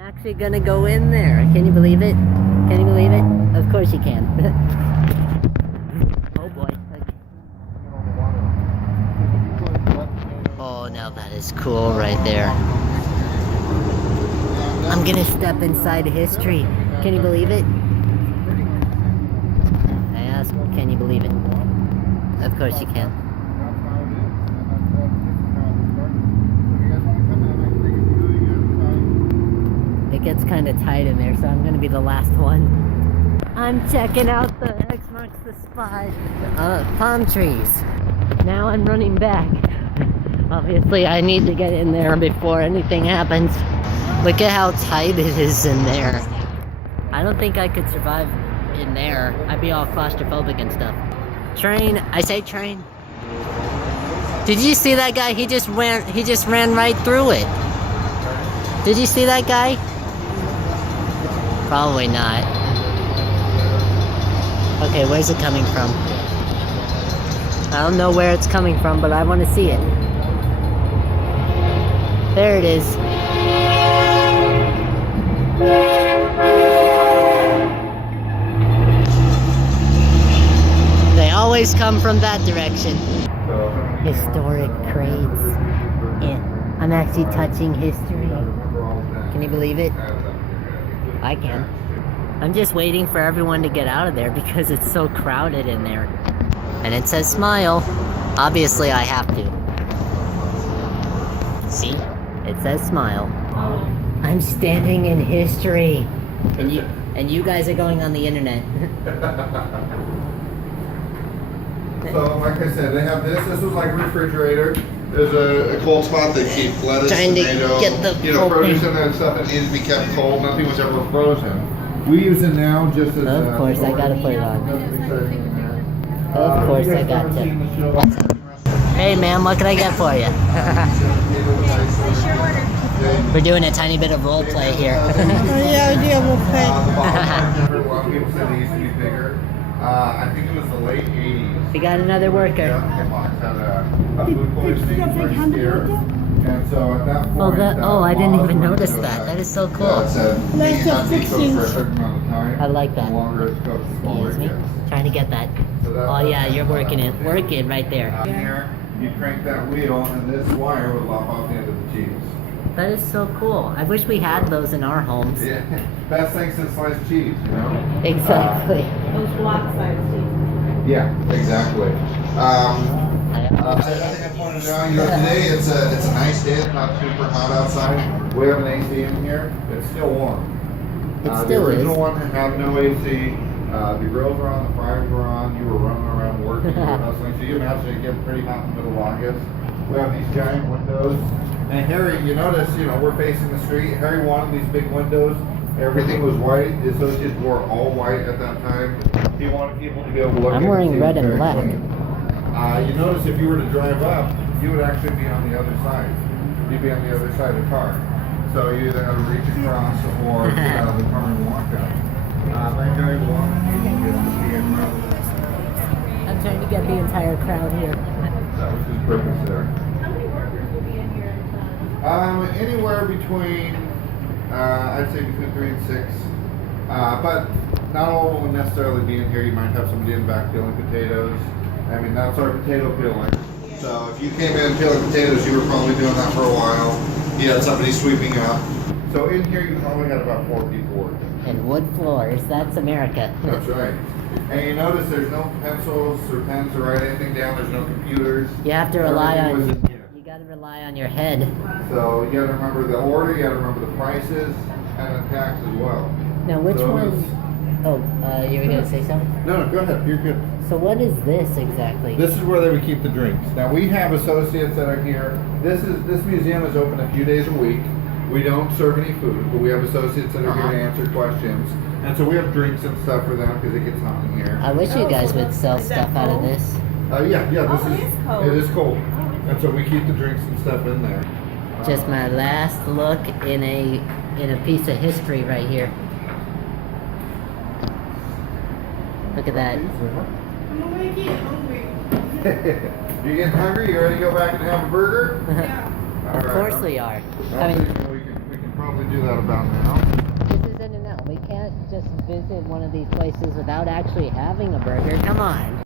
actually gonna go in there. Can you believe it? Can you believe it? Of course you can. Oh boy. Oh, now that is cool right there. I'm gonna step inside history. Can you believe it? I asked, can you believe it? Of course you can. It gets kind of tight in there, so I'm gonna be the last one. I'm checking out the X marks the spot palm trees. Now I'm running back. Obviously, I need to get in there before anything happens. Look at how tight it is in there. I don't think I could survive in there. I'd be all claustrophobic and stuff. Train, I say train. Did you see that guy? He just ran right through it. Did you see that guy? Probably not. Okay, where's it coming from? I don't know where it's coming from, but I want to see it. There it is. They always come from that direction. Historic crates. Yeah, I'm actually touching history. Can you believe it? I can. I'm just waiting for everyone to get out of there because it's so crowded in there. And it says smile. Obviously I have to. See? It says smile. I'm standing in history. And you guys are going on the internet. So, like I said, they have this. This was like a refrigerator. There's a cold spot. They keep lettuce, tomato, produce in there and stuff that needs to be kept cold. Nothing was ever frozen. We use it now just as. Of course, I gotta put it on. Of course, I got to. Hey, ma'am, what can I get for you? We're doing a tiny bit of role play here. Yeah, role play. A lot of people said they used to be bigger. I think it was the late 80s. We got another worker. Yeah, the box had a food poisoning right here. And so at that point... I didn't even notice that. That is so cool. Yeah, it said, Nice you of have to cook for a 16. certain amount of time. I like that. The longer it's cooked, the smaller Excuse it me. gets. Trying to get that. Oh yeah, you're working it. Work it right there. Here, you crank that wheel and this wire would lop off the end of the cheese. That is so cool. I wish we had those in our homes. Yeah, best thing since sliced cheese, you know? Exactly. Those block size teeth. Yeah, exactly. I think I pointed out, today it's a nice day. It's not super hot outside. We have an AC in here. It's still warm. It still the original is. one had no AC. The grills were on, the fryers were on. You were running around working, you were hustling. So you imagine it getting pretty hot in the middle of August. We have these giant windows. And Harry, you notice, we're facing the street. Harry wanted these big windows. Everything was white. The associates wore all white at that time. He wanted people to be able to look. I'm wearing red and black. You notice if you were to drive up, you would actually be on the other side. You'd be on the other side of the car. So you either had to reach across or get out of the car and walk out. That guy walked. I'm trying to get the entire crowd here. That was his purpose there. Anywhere between, I'd say between 3 and 6. But not all will necessarily be in here. You might have somebody in the back peeling potatoes. I mean, that's our potato peeling. So if you came in peeling potatoes, you were probably doing that for a while. You had somebody sweeping up. So in here, you probably got about 4 people working. And wood floors, that's America. That's right. And you notice there's no pencils or pens to write anything down. There's no computers. You have to rely Everything was on, in here. you gotta rely on your head. So you gotta remember the order, you gotta remember the prices, and the tax as well. Now which So one? You were gonna say something? No, go ahead, you're good. So what is this exactly? This is where they would keep the drinks. Now we have associates that are here. This museum is open a few days a week. We don't serve any food, but we have associates that are here to answer questions. And so we have drinks and stuff for them because it gets hot in here. I wish you guys would sell stuff out of this. It is cold. And so we keep the drinks and stuff in there. Just my last look in a piece of history right here. Look at that. I'm gonna get hungry. You getting hungry? You ready to go back and have a burger? Yeah. Of course we are. I mean, we can probably do that about now. This is In-N-Out. We can't just visit one of these places without actually having a burger. Come on.